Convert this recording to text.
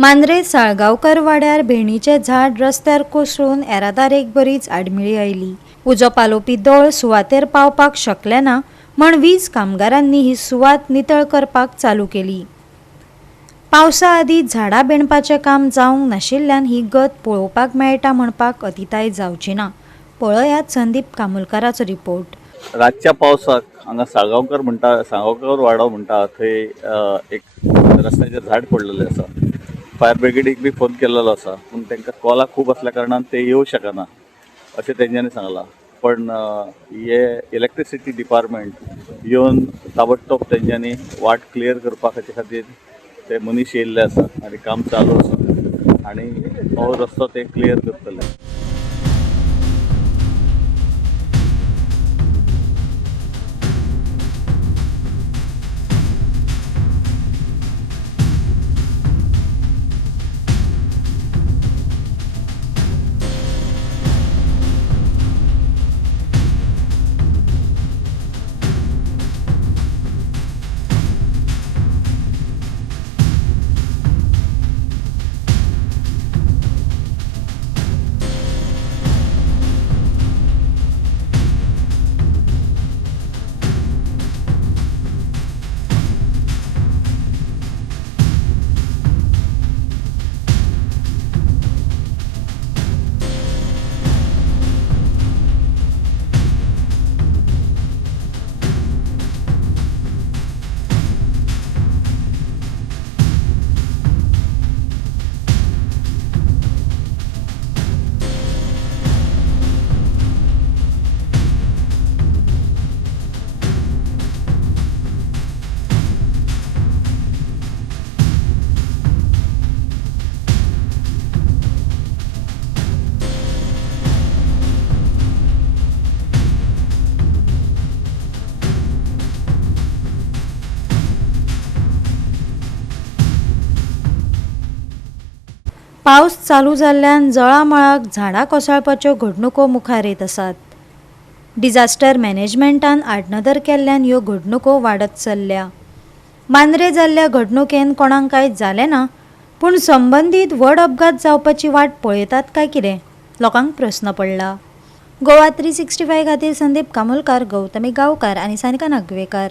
मांद्रे साळगावकर वाड्यार भेणीचे झाड रस्त्यार कोसळून येरादारेक बरीच आडमेळी आयली। उजो पालोवपी दळ सुवातेर पावपाक शकले ना म्हण वीज कामगारांनी ही सुवात नितळ करपाक चालू केली। पावसा आदी झाडां बेणपाचें काम जावंक नाशिल्ल्यान ही गत पळोवपाक मेळटा म्हणपाक अतिताय जावची ना। पळयात संदीप कामुलकाराचो रिपोर्ट। रातच्या पावसाक हांगा साळगावकर वाडो म्हणटा थंय एक रस्त्याचेर झाड पडलेलें आसा। फायर ब्रिगेडीक बी फोन केल्लो आसा, पूण तांकां कॉलां खूब आसल्या कारणान ते येवंक शकना अशें तेंच्यांनी सांगलां। पण हे इलेक्ट्रिसिटी डिपार्टमेंट येवन ताबडतोब तेंच्यांनी वाट क्लियर करपा खातीर ते मनीस येयल्ले आसा आनी काम चालू आसा आनी हो रस्तो ते क्लियर करतले। पावस चालू जाल्ल्यान जळामळाक झाडां कोसळपाच्यो घडणुको मुखार येत आसात। डिझास्टर मॅनेजमेंटान आडनदर केल्ल्यान ह्यो घडणुको वाडत चल्ल्या। मांद्रे जाल्ल्या घडणुकेन कोणाक कांय जालें ना, पूण संबंदीत व्हड अपघात जावपाची वाट पळयतात काय कितें, लोकांक प्रस्न पडला। गोवा 365 खातीर संदीप कामुलकार, गौतमी गांवकार आनी सानिका नागवेकर।